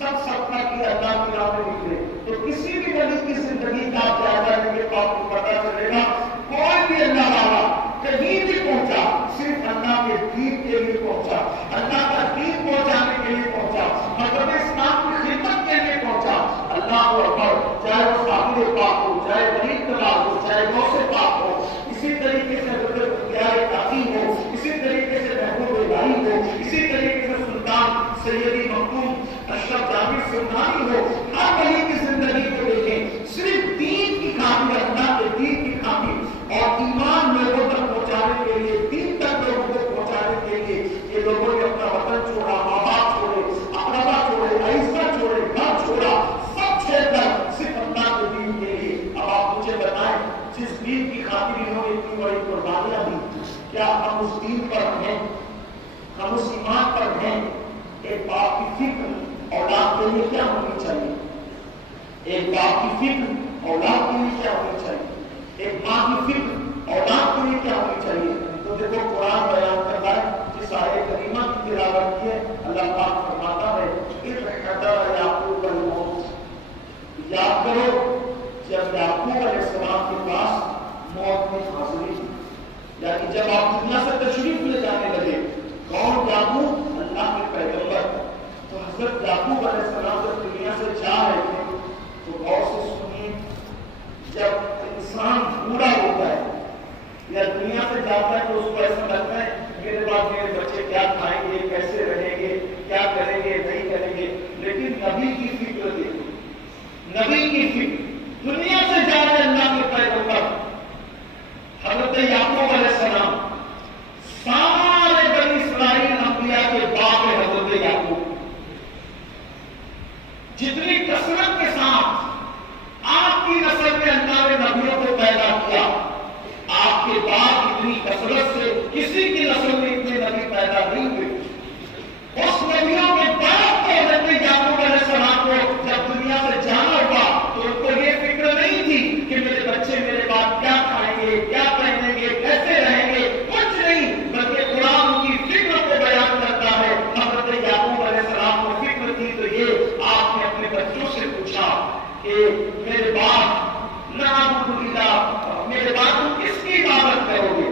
سب صدقہ کی اللہ کی راہ میں نکلے. تو کسی بھی نبی کی زندگی کا آپ جائزہ لیں گے تو آپ کو پتہ چلے گا کوئی بھی اللہ والا کہیں بھی پہنچا صرف اللہ کے دین کے لیے پہنچا, اللہ کا دین پہنچانے کے لیے پہنچا, مذہب اسلام کی خدمت کے لیے پہنچا. اللہ اکبر, چاہے وہ صاحب پاک ہو, چاہے غریب نواز ہو, چاہے غوث پاک ہو, اسی طریقے سے حضرت اختیار کافی ہو, اسی طریقے سے محبوب الہی ہو, اسی طریقے سے سلطان سیدی مخدوم اشرف جامی سلطانی ہو, ہر ولی کی زندگی کو دیکھیں صرف دین کی خاطر, اللہ کے دین کی خاطر اور ایمان لوگوں تک پہنچانے کے لیے, دین تک لوگوں کو پہنچانے کے لیے یہ لوگوں نے اپنا وطن چھوڑا, ماں باپ چھوڑے, اقربا چھوڑے, عزیزہ چھوڑے, گھر چھوڑا, سب چھوڑ کر صرف اللہ کے دین کے لیے. اب آپ مجھے بتائیں جس دین کی خاطر انہوں نے اتنی بڑی قربانیاں دی, کیا ہم اس دین پر ہیں, ہم اس ایمان پر ہیں؟ ایک باپ کی فکر اولاد کے لیے کیا ہونی چاہیے, ایک باپ کی فکر اولاد کے لیے کیا ہونی چاہیے, ایک ماں کی فکر اولاد کے لیے کیا ہونی چاہیے. تو دیکھو قرآن بیان کرتا ہے, جس آیت کریمہ کی تلاوت کی ہے, اللہ پاک فرماتا ہے اذ حضر یعقوب الموت, یاد کرو جب یعقوب علیہ السلام کے پاس موت میں حاضری تھی, یعنی جب آپ دنیا سے تشریف لے جانے لگے. کون یعقوب؟ اللہ کے پیغمبر. تو حضرت یعقوب علیہ السلام جب دنیا سے جا رہے تھے تو غور سے سنیے, جب انسان بوڑھا ہوتا ہے یا دنیا سے جاتا ہے تو اس کو ایسا لگتا ہے میرے بعد میرے بچے کیا کھائیں گے, کیسے رہیں گے, کیا کریں گے, نہیں کریں گے. لیکن نبی کی فکر دیکھو, نبی کی فکر, دنیا سے جا رہے اللہ کے پیغمبر حضرت یعقوب علیہ السلام, سارے بنی اسرائیل انبیاء کے باپ ہے حضرت یعقوب. جتنی کثرت کے ساتھ آپ کی نسل میں اللہ نے نبیوں کو پیدا کیا, آپ کے بعد اتنی کثرت سے کسی کی نسل میں اتنے نبی پیدا نہیں ہوئے. اس نبیوں کے بعد تو حضرت یعقوب علیہ السلام کو جب دنیا سے جانا ہوا تو ان کو یہ فکر نہیں تھی کہ میرے بچے میرے بعد کیا کھائیں گے, کیا پہنیں گے, کیسے رہیں گے, کچھ نہیں. بلکہ قرآن ان کی فکر کو بیان کرتا ہے. حضرت یعقوب علیہ السلام کو فکر تھی تو یہ آپ نے اپنے بچوں سے پوچھا کہ میرے بعد نعبد الہ, میرے بعد تم کس کی عبادت کرو گے,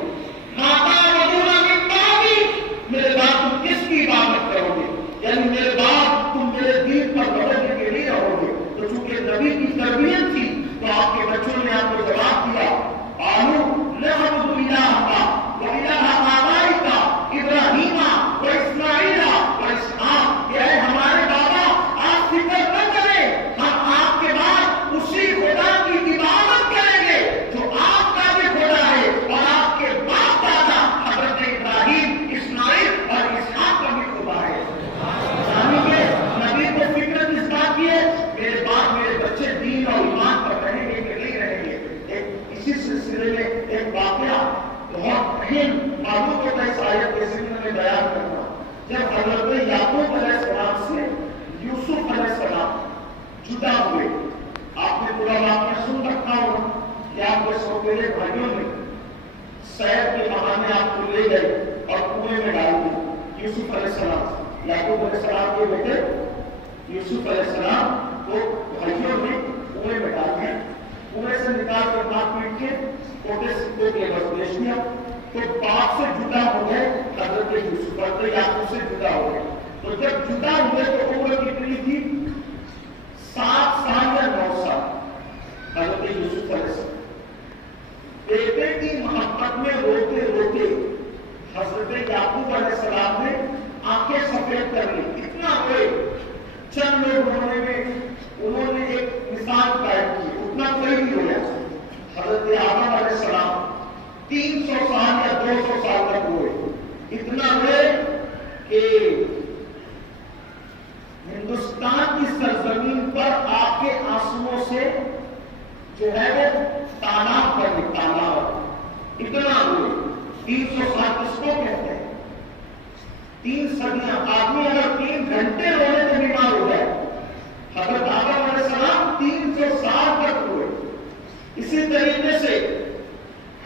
ماتا مدونہ من بعدی, میرے بعد تم کس کی عبادت کرو گے, یعنی میرے بعد تم میرے دین پر رہنے کے لیے رہو گے. تو چونکہ نبی کی تربیت تھی تو آپ کے بچوں نے آپ کو جواب دیا, قالوا نعبد الہک و الہ آبائک ابراہیم و اسماعیل و اسحاق, کہ اے ہمارے بابا آپ فکر نہ کریں, ہم آپ کے بعد اسی خدا کی عبادت کریں گے جو آپ کا بھی خدا ہے اور آپ کے باپ دادا حضرت ابراہیم, اسماعیل اور اسحاق کا بھی خدا ہے. یعنی کہ نبی کو فکر کس بات کی ہے, میرے بعد میرے بچے دین اور ایمان پر رہیں گے کہ نہیں رہیں گے. اسی سلسلے میں ایک واقعہ بہت اہم معلوم ہوتا ہے اس آیت کے ضمن میں بیان کرنا. جب حضرت یعقوب علیہ السلام سے یوسف علیہ السلام جدا ہوئے, آپ نے پورا واقعہ سن رکھا ہوگا کہ آپ کے سوتیلے بھائیوں نے سیر کے بہانے آپ کو لے گئے اور کنویں میں ڈال دی. یوسف علیہ السلام, یعقوب علیہ السلام کے بیٹے یوسف علیہ السلام کو بھائیوں نے کنویں میں ڈال دیا. کنویں سے نکال کر مار پیٹ کے چھوٹے سکے کے بس بیچ دیا. تو باپ سے جدا ہو گئے حضرت یوسف, حضرت یعقوب سے جدا ہو گئے. تو جب جدا ہوئے تو عمر کتنی تھی, 7 سال یا 9 سال. حضرت یوسف علیہ السلام بیٹے کی محبت میں روتے روتے حضرت یعقوب علیہ السلام نے آنکھیں سفید کر لی, اتنا روئے. چند لوگ رونے میں انہوں نے ایک مثال قائم کی, اتنا کوئی نہیں رویا. حضرت آدم علیہ السلام 300 سال یا 200 سال تک روئے, اتنا روئے کہ ہندوستان کی سرزمین پر آپ کے آنسوؤں سے جو ہے وہ تالاب بنے, تالاب. اتنا روئے. 300 سال کس کو کہتے ہیں, 3 صدیاں. آدمی اگر 3 گھنٹے رونے تو بیمار ہو جائے. حضرت آدم علیہ السلام 300 سال تک ہوئے. اسی طریقے سے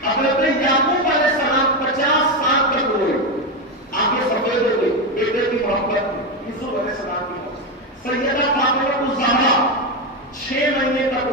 حضرت یعقوب علیہ السلام 50 سال تک ہوئے. آگے سفید ہو گئی بیٹے کی محبت میں, یوسف علیہ السلام کی محبت. سیدہ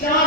4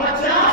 50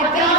50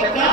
50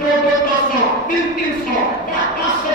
200-200, 300-300, 500